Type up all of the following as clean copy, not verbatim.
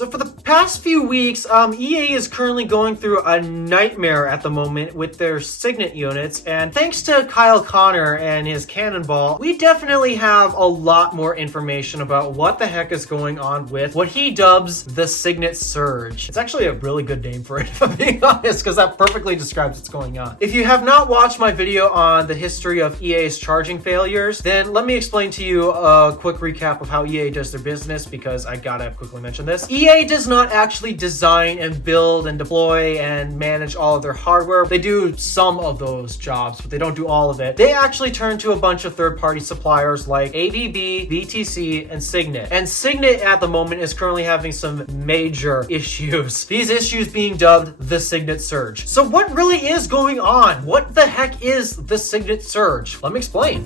So for the past few weeks, EA is currently going through a nightmare at the moment with their Signet units, and thanks to Kyle Connor and his Cannonball, we definitely have a lot more information about what the heck is going on with what he dubs the Signet Surge. It's actually a really good name for it, if I'm being honest, because that perfectly describes what's going on. If you have not watched my video on the history of EA's charging failures, then let me explain to you a quick recap of how EA does their business, because I gotta quickly mention this. EA does not actually design and build and deploy and manage all of their hardware. They do some of those jobs, but they don't do all of it. They actually turn to a bunch of third-party suppliers like ABB, BTC, and Signet. And Signet at the moment is currently having some major issues. These issues being dubbed the Signet Surge. So what really is going on? What the heck is the Signet Surge? Let me explain.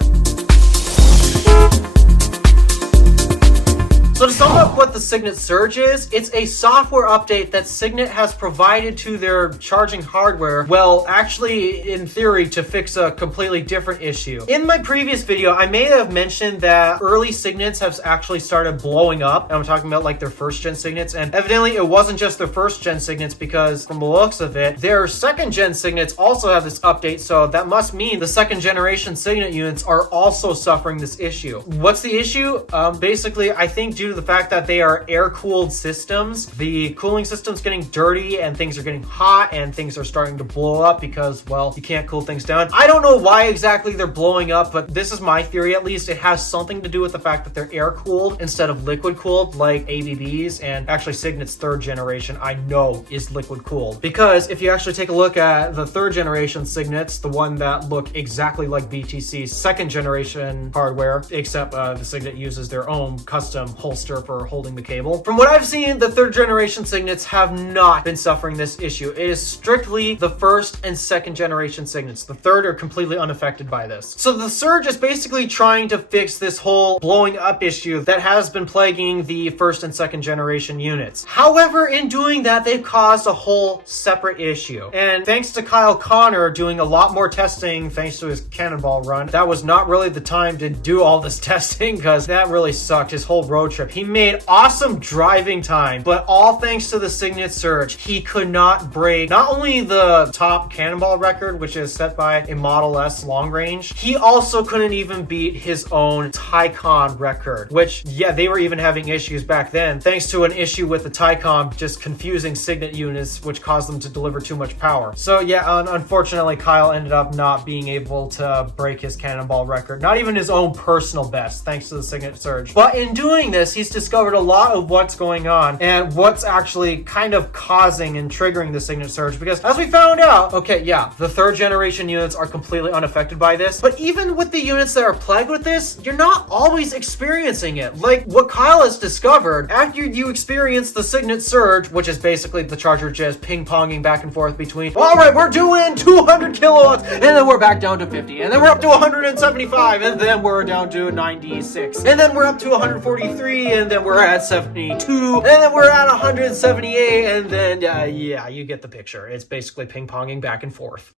So to sum up what the Signet Surge is, it's a software update that Signet has provided to their charging hardware, well, actually, in theory, to fix a completely different issue. In my previous video, I may have mentioned that early Signets have actually started blowing up, and I'm talking about like their first-gen Signets, and evidently it wasn't just their first-gen Signets, because from the looks of it, their second-gen Signets also have this update, so that must mean the second-generation Signet units are also suffering this issue. What's the issue? Basically, I think due to the fact that they are air-cooled systems, the cooling system's getting dirty and things are getting hot and things are starting to blow up because, well, you can't cool things down. I don't know why exactly they're blowing up, but this is my theory at least. It has something to do with the fact that they're air-cooled instead of liquid-cooled like ABB's, and actually Signet's third generation I know is liquid-cooled. Because if you actually take a look at the third generation Signets, the one that look exactly like BTC's second generation hardware, except the Signet uses their own custom holster for holding the cable. From what I've seen, the third generation Signets have not been suffering this issue. It is strictly the first and second generation Signets. The third are completely unaffected by this. So the Surge is basically trying to fix this whole blowing up issue that has been plaguing the first and second generation units. However, in doing that, they've caused a whole separate issue. And thanks to Kyle Connor doing a lot more testing, thanks to his Cannonball run, that was not really the time to do all this testing because that really sucked his whole road trip. He made awesome driving time, but all thanks to the Signet Surge, he could not break not only the top Cannonball record, which is set by a Model S long range, he also couldn't even beat his own Taycan record, which, yeah, they were even having issues back then, thanks to an issue with the Taycan just confusing Signet units, which caused them to deliver too much power. So yeah, unfortunately, Kyle ended up not being able to break his Cannonball record, not even his own personal best, thanks to the Signet Surge. But in doing this, he's discovered a lot of what's going on and what's actually kind of causing and triggering the Signet Surge, because as we found out, okay, yeah, the third generation units are completely unaffected by this, but even with the units that are plagued with this, you're not always experiencing it. Like what Kyle has discovered, after you experience the Signet Surge, which is basically the charger just ping-ponging back and forth between, well, all right, we're doing 200 kilowatts, and then we're back down to 50, and then we're up to 175, and then we're down to 96, and then we're up to 143, and then we're at 72, and then we're at 178, and then, yeah, you get the picture. It's basically ping-ponging back and forth.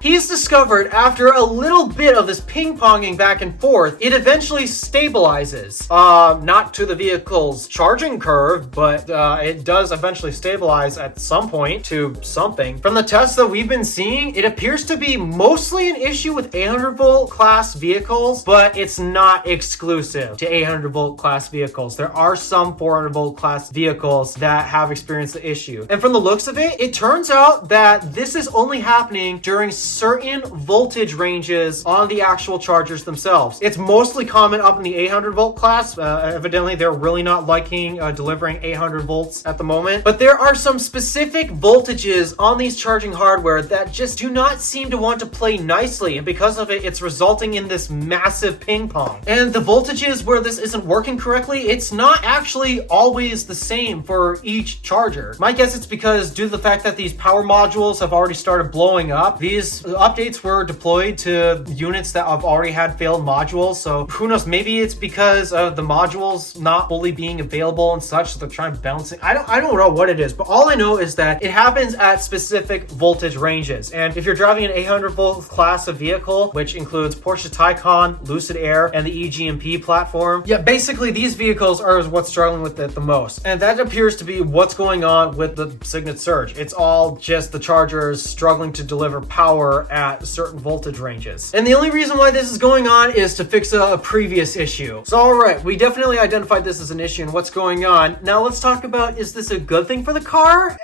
He's discovered after a little bit of this ping-ponging back and forth, it eventually stabilizes. Not to the vehicle's charging curve, but it does eventually stabilize at some point to something. From the tests that we've been seeing, it appears to be mostly an issue with 800 volt class vehicles, but it's not exclusive to 800 volt class vehicles. There are some 400 volt class vehicles that have experienced the issue. And from the looks of it, it turns out that this is only happening during certain voltage ranges on the actual chargers themselves. It's mostly common up in the 800 volt class. Evidently, they're really not liking delivering 800 volts at the moment. But there are some specific voltages on these charging hardware that just do not seem to want to play nicely. And because of it, it's resulting in this massive ping pong. And the voltages where this isn't working correctly, it's not actually always the same for each charger. My guess it's because due to the fact that these power modules have already started blowing up, these updates were deployed to units that have already had failed modules. So who knows, maybe it's because of the modules not fully being available and such, so they're trying to balance it. I don't know what it is, but all I know is that it happens at specific voltage ranges. And if you're driving an 800 volt class of vehicle, which includes Porsche Taycan, Lucid Air, and the eGMP platform, yeah, basically these vehicles are what's struggling with it the most. And that appears to be what's going on with the Signet Surge. It's all just the chargers struggling to deliver power at certain voltage ranges. And the only reason why this is going on is to fix a previous issue. So all right, we definitely identified this as an issue and what's going on. Now let's talk about, is this a good thing for the car?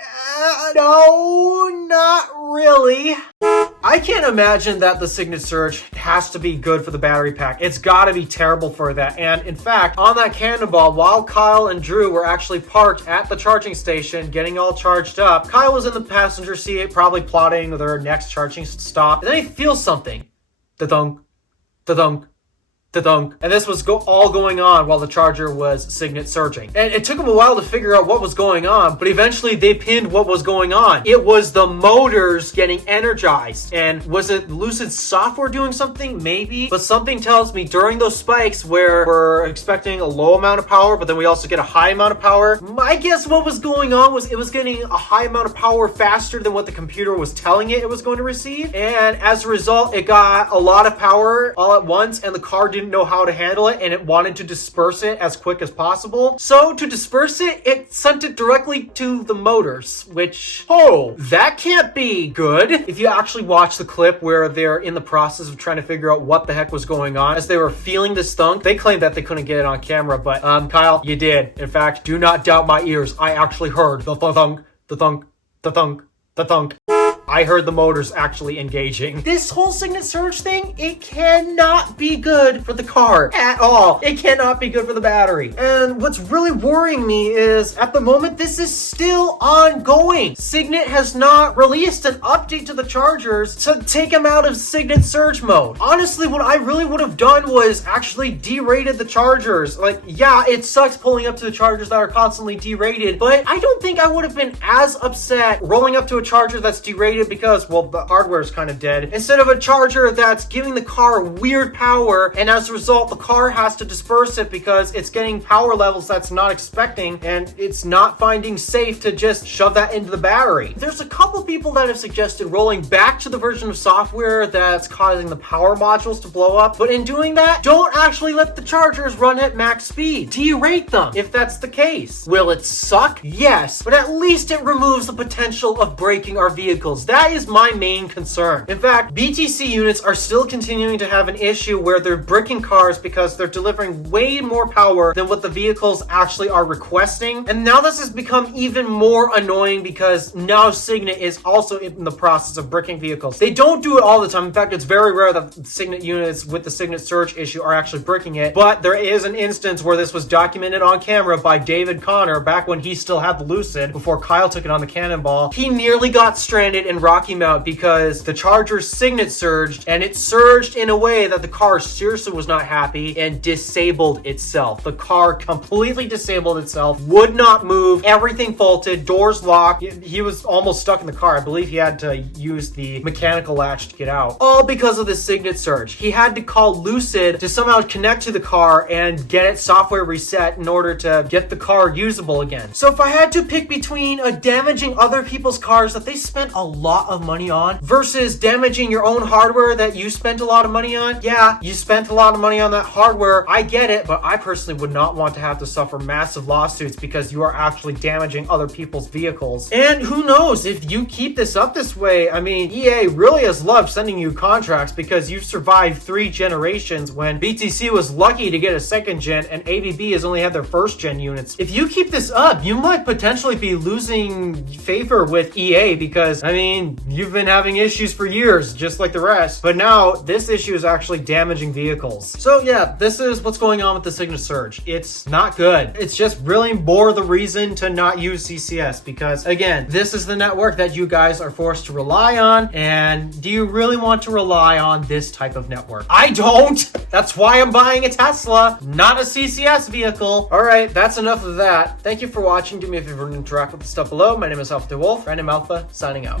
No, not really. I can't imagine that the Signet Surge has to be good for the battery pack. It's gotta be terrible for that. And in fact, on that cannonball, while Kyle and Drew were actually parked at the charging station getting all charged up, Kyle was in the passenger seat probably plotting their next charging stop. And then he feels something. Da-dunk, da-dunk, da-dunk. And this was all going on while the charger was Signet surging. And it took him a while to figure out what was going on, but eventually they pinned what was going on. It was the motors getting energized. And was it Lucid's software doing something? Maybe. But something tells me during those spikes where we're expecting a low amount of power, but then we also get a high amount of power, my guess what was going on was it was getting a high amount of power faster than what the computer was telling it was going to receive. And as a result, it got a lot of power all at once, and the car didn't know how to handle it, and it wanted to disperse it as quick as possible. So to disperse it, it sent it directly to the motors, which, oh, that can't be good. If you actually watch the clip where they're in the process of trying to figure out what the heck was going on as they were feeling this thunk, they claimed that they couldn't get it on camera, but Kyle, you did. In fact, do not doubt my ears. I actually heard the thunk, the thunk, the thunk, the thunk. I heard the motors actually engaging. This whole Signet Surge thing, it cannot be good for the car at all. It cannot be good for the battery. And what's really worrying me is at the moment, this is still ongoing. Signet has not released an update to the chargers to take them out of Signet Surge mode. Honestly, what I really would have done was actually derated the chargers. Like, yeah, it sucks pulling up to the chargers that are constantly derated, but I don't think I would have been as upset rolling up to a charger that's derated because, well, the hardware is kind of dead, instead of a charger that's giving the car weird power, and as a result, the car has to disperse it because it's getting power levels that's not expecting, and it's not finding safe to just shove that into the battery. There's a couple people that have suggested rolling back to the version of software that's causing the power modules to blow up, but in doing that, don't actually let the chargers run at max speed. Derate them, if that's the case. Will it suck? Yes, but at least it removes the potential of breaking our vehicles. That is my main concern. In fact, BTC units are still continuing to have an issue where they're bricking cars because they're delivering way more power than what the vehicles actually are requesting. And now this has become even more annoying because now Signet is also in the process of bricking vehicles. They don't do it all the time. In fact, it's very rare that Signet units with the Signet Surge issue are actually bricking it. But there is an instance where this was documented on camera by David Connor back when he still had the Lucid before Kyle took it on the Cannonball. He nearly got stranded in Rocky Mount because the charger's Signet surged, and it surged in a way that the car seriously was not happy and disabled itself. The car completely disabled itself, would not move, everything faulted, doors locked. He was almost stuck in the car. I believe he had to use the mechanical latch to get out. All because of the Signet surge. He had to call Lucid to somehow connect to the car and get its software reset in order to get the car usable again. So if I had to pick between damaging other people's cars that they spent a lot of money on versus damaging your own hardware that you spent a lot of money on, yeah, you spent a lot of money on that hardware. I get it, but I personally would not want to have to suffer massive lawsuits because you are actually damaging other people's vehicles. And who knows, if you keep this up this way, I mean, EA really has loved sending you contracts because you've survived 3 generations when BTC was lucky to get a 2nd gen and ABB has only had their 1st gen units. If you keep this up, you might potentially be losing favor with EA because, I mean, you've been having issues for years, just like the rest, but now this issue is actually damaging vehicles. So yeah, this is what's going on with the Signet Surge. It's not good. It's just really more the reason to not use CCS because, again, this is the network that you guys are forced to rely on, and do you really want to rely on this type of network? I don't! That's why I'm buying a Tesla, not a CCS vehicle. Alright, that's enough of that. Thank you for watching. Do me a favor and interact with the stuff below. My name is DeWolf, Random Alpha, signing out.